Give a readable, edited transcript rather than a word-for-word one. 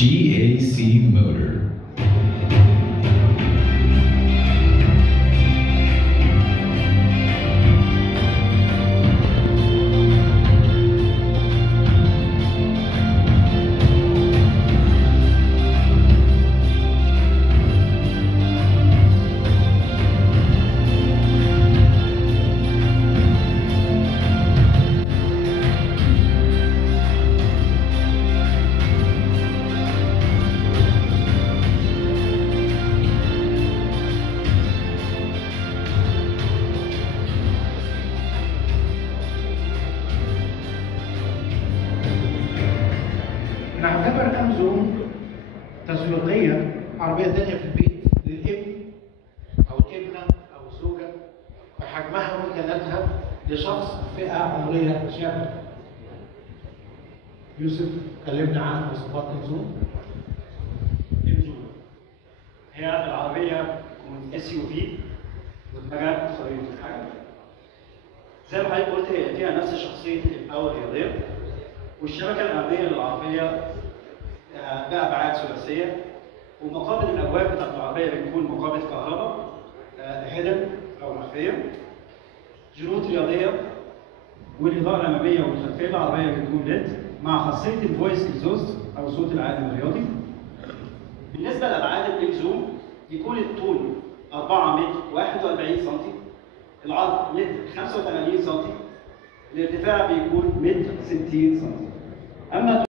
GAC Motor. نعتبر أمازون تسويقيا عربية تانية في البيت للابن أو الابنة أو الزوجة بحجمها وإمكاناتها لشخص فئة عمرية شابة. يوسف كلمنا عن مواصفات أمازون. هي العربية تكون SUV مدمجة بطريقة الحجم. زي ما حضرتك قلت هي فيها نفس شخصية الباور الرياضية، والشبكة الأمامية للعربية بأبعاد ثلاثية، ومقابل الأبواب بتاعت العربية بتكون مقابل كهرباء هيدن أو مخفية، جنود رياضية، والإضاءة الأمامية والخلفية العربية بتكون LED مع خاصية الفويس إكزوست أو صوت العالم الرياضي. بالنسبة لأبعاد الإكزوم يكون الطول 4 متر 41 سم، العرض متر 85 سم، الارتفاع بيكون متر 60 سم. أما